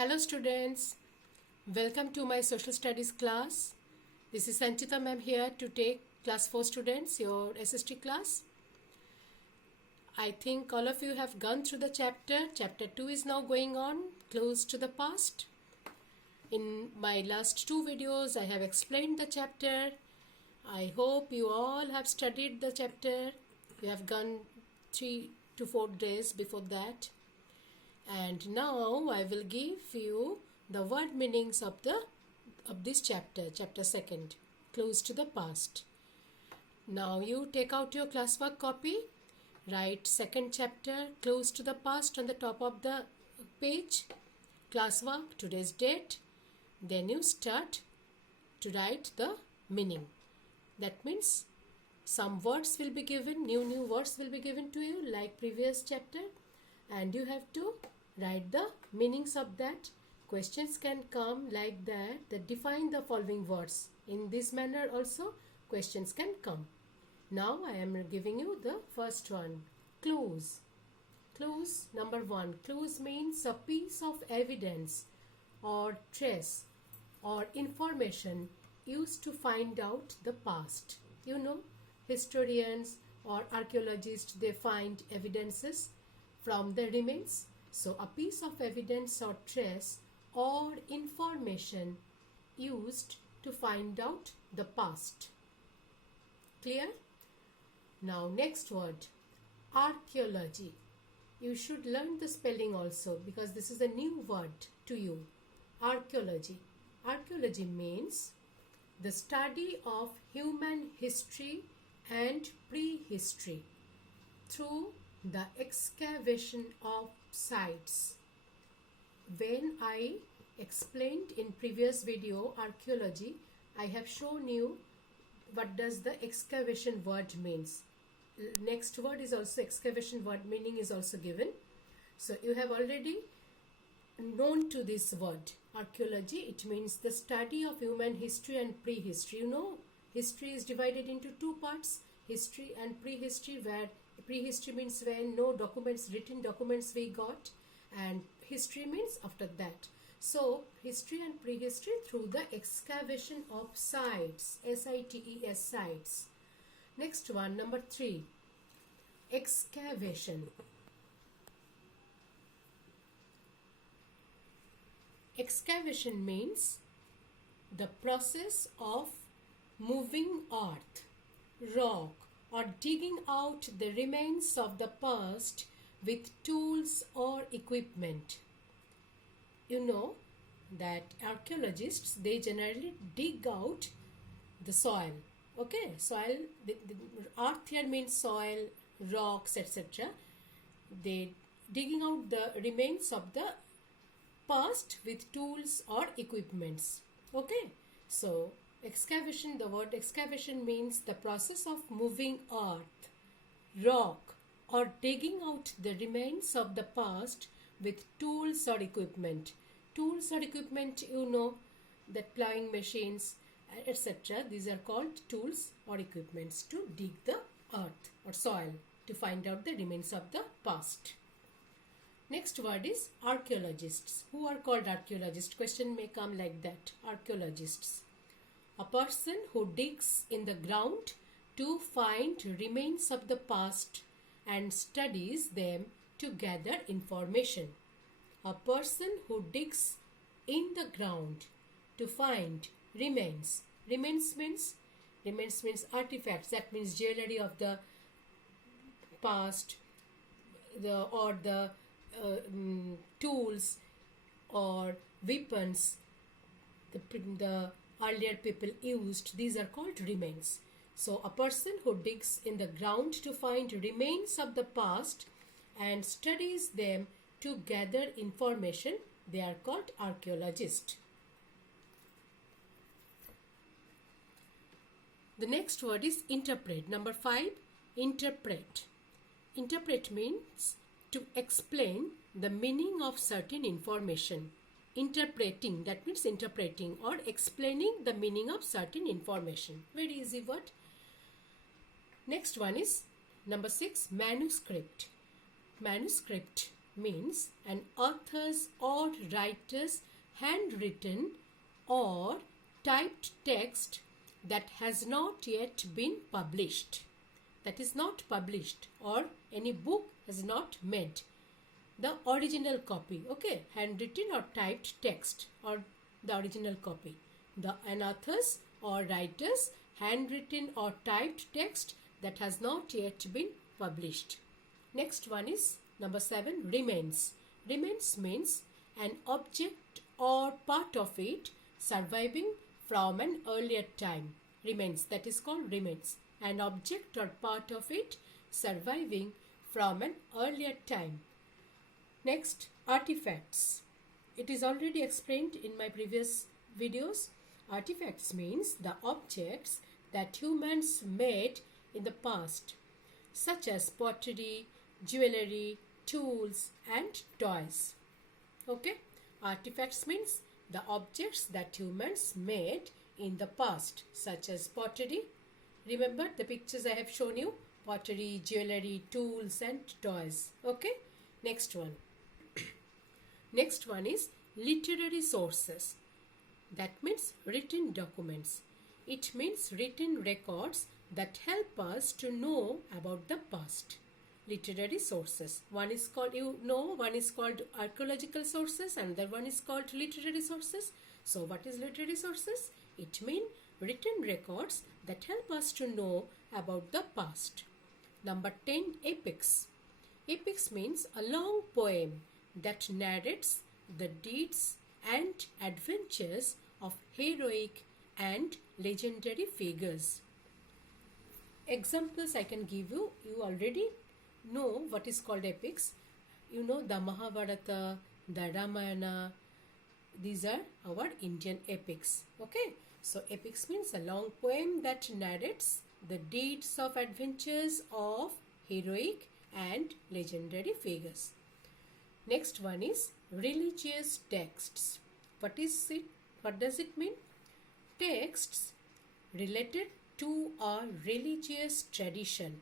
Hello students, welcome to my social studies class. This is Sanchita ma'am here to take class 4 students, your SST class. I think all of you have gone through the chapter. Chapter 2 is now going on, close to the past. In my last 2 videos, I have explained the chapter. I hope you all have studied the chapter. You have gone 3 to 4 days before that. And now I will give you the word meanings of this chapter 2nd, close to the past. Now you take out your classwork copy, write 2nd chapter, close to the past on the top of the page, classwork, today's date. Then you start to write the meaning. That means some words will be given, new words will be given to you like previous chapter, and you have to write the meanings of that. Questions can come like that define the following words. In this manner also questions can come. Now I am giving you the first one. Clues. Clues number 1. Clues means a piece of evidence or trace or information used to find out the past. You know, historians or archaeologists, they find evidences from the remains. So a piece of evidence or trace or information used to find out the past. Clear? Now next word, archaeology. You should learn the spelling also because this is a new word to you. Archaeology. Archaeology means the study of human history and prehistory through the excavation of sites. When I explained in previous video archaeology, I have shown you what does the excavation word means. Next word is also excavation word meaning is also given. So you have already known to this word archaeology. It means the study of human history and prehistory. You know, history is divided into 2 parts, history and prehistory, where prehistory means when no documents, written documents we got, and history means after that. So history and prehistory through the excavation of sites, sites, sites. Next one, number 3, excavation. Excavation means the process of moving earth, rock, or digging out the remains of the past with tools or equipment. You know that archaeologists, they generally dig out the soil. Okay, soil, the earth here means soil, rocks, etc. They digging out the remains of the past with tools or equipments. Okay, so excavation, the word excavation means the process of moving earth, rock, or digging out the remains of the past with tools or equipment. Tools or equipment, you know, that plowing machines, etc. These are called tools or equipments to dig the earth or soil to find out the remains of the past. Next word is archaeologists. Who are called archaeologists? Question may come like that. Archaeologists. A person who digs in the ground to find remains of the past and studies them to gather information. A person who digs in the ground to find remains. Remains means artifacts. That means jewelry of the past, the tools or weapons the earlier people used. These are called remains. So a person who digs in the ground to find remains of the past and studies them to gather information, they are called archaeologists. The next word is interpret. Number 5, interpret. Interpret means to explain the meaning of certain information. Interpreting, that means interpreting or explaining the meaning of certain information. Very easy word. Next one is number 6, manuscript. Manuscript means an author's or writer's handwritten or typed text that has not yet been published. That is not published, or any book has not made the original copy. Okay, handwritten or typed text or the original copy. An author's or writer's handwritten or typed text that has not yet been published. Next one is number 7, remains. Remains means an object or part of it surviving from an earlier time. Remains, that is called remains. An object or part of it surviving from an earlier time. Next, artifacts. It is already explained in my previous videos. Artifacts means the objects that humans made in the past, such as pottery, jewelry, tools and toys. Okay, artifacts means the objects that humans made in the past, such as pottery. Remember the pictures I have shown you: pottery, jewelry, tools and toys. Okay, next one. Next one is literary sources. That means written documents. It means written records that help us to know about the past. Literary sources. One is called, one is called archaeological sources, another one is called literary sources. So what is literary sources? It means written records that help us to know about the past. Number 10, epics. Epics means a long poem that narrates the deeds and adventures of heroic and legendary figures. Examples I can give you. You already know what is called epics. You know the Mahabharata, the Ramayana. These are our Indian epics. Okay. So epics means a long poem that narrates the deeds of adventures of heroic and legendary figures. Next one is religious texts. What is it? What does it mean? Texts related to a religious tradition.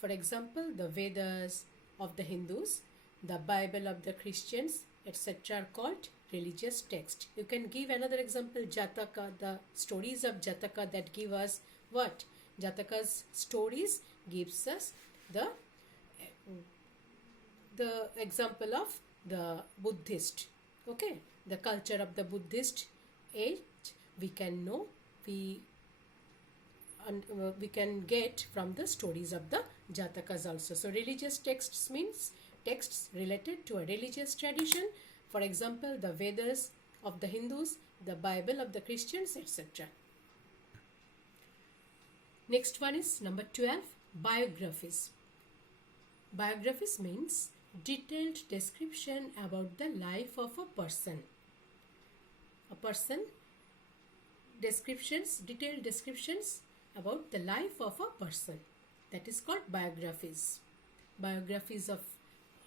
For example, the Vedas of the Hindus, the Bible of the Christians, etc. are called religious text. You can give another example, Jataka, the stories of Jataka that give us what? Jataka's stories gives us the example of the Buddhist. Okay, the culture of the Buddhist age we can know, we can get from the stories of the Jatakas also. So religious texts means texts related to a religious tradition. For example, the Vedas of the Hindus, the Bible of the Christians, etc. Next one is number 12, biographies. Biographies means detailed description about the life of a person. Detailed descriptions about the life of a person. That is called biographies. Biographies of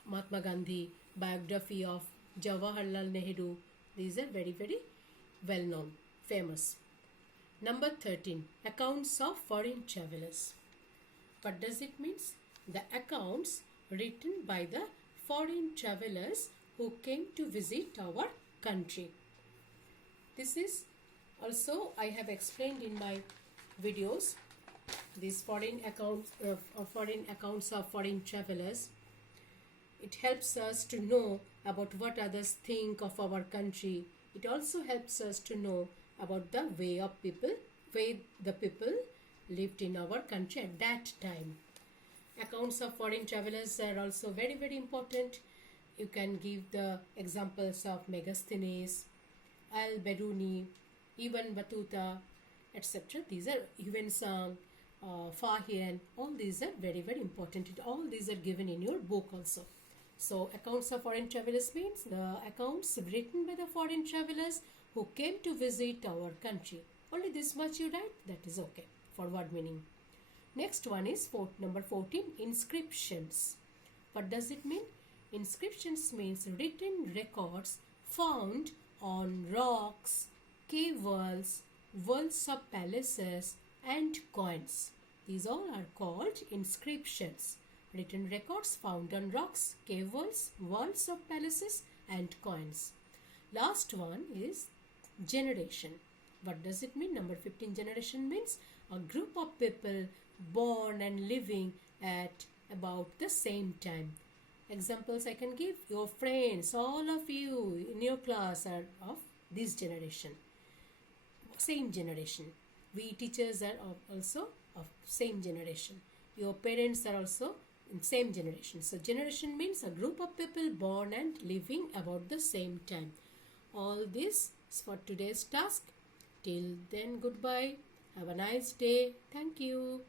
Mahatma Gandhi, biography of Jawaharlal Nehru. These are very, very well known, famous. Number 13, accounts of foreign travelers. What does it mean? The accounts written by the foreign travelers who came to visit our country. This is also I have explained in my videos. These foreign accounts of foreign travelers. It helps us to know about what others think of our country. It also helps us to know about the way the people lived in our country at that time. Accounts of foreign travelers are also very, very important. You can give the examples of Megasthenes, Al-Biruni, Ibn Battuta, etc. These are Yuan Sang, Fahian. All these are very, very important. All these are given in your book also. So accounts of foreign travelers means the accounts written by the foreign travelers who came to visit our country. Only this much you write, that is okay for word meaning. Next one is number 14, inscriptions. What does it mean? Inscriptions means written records found on rocks, cave walls of palaces and coins. These all are called inscriptions. written records found on rocks, cave walls of palaces, and coins. Last one is generation. What does it mean? Number 15, generation means a group of people born and living at about the same time. Examples I can give: your friends, all of you in your class are of this generation, same generation. We teachers are also of same generation. Your parents are also in same generation. So generation means a group of people born and living about the same time. All this is for today's task. Till then, goodbye. Have a nice day. Thank you.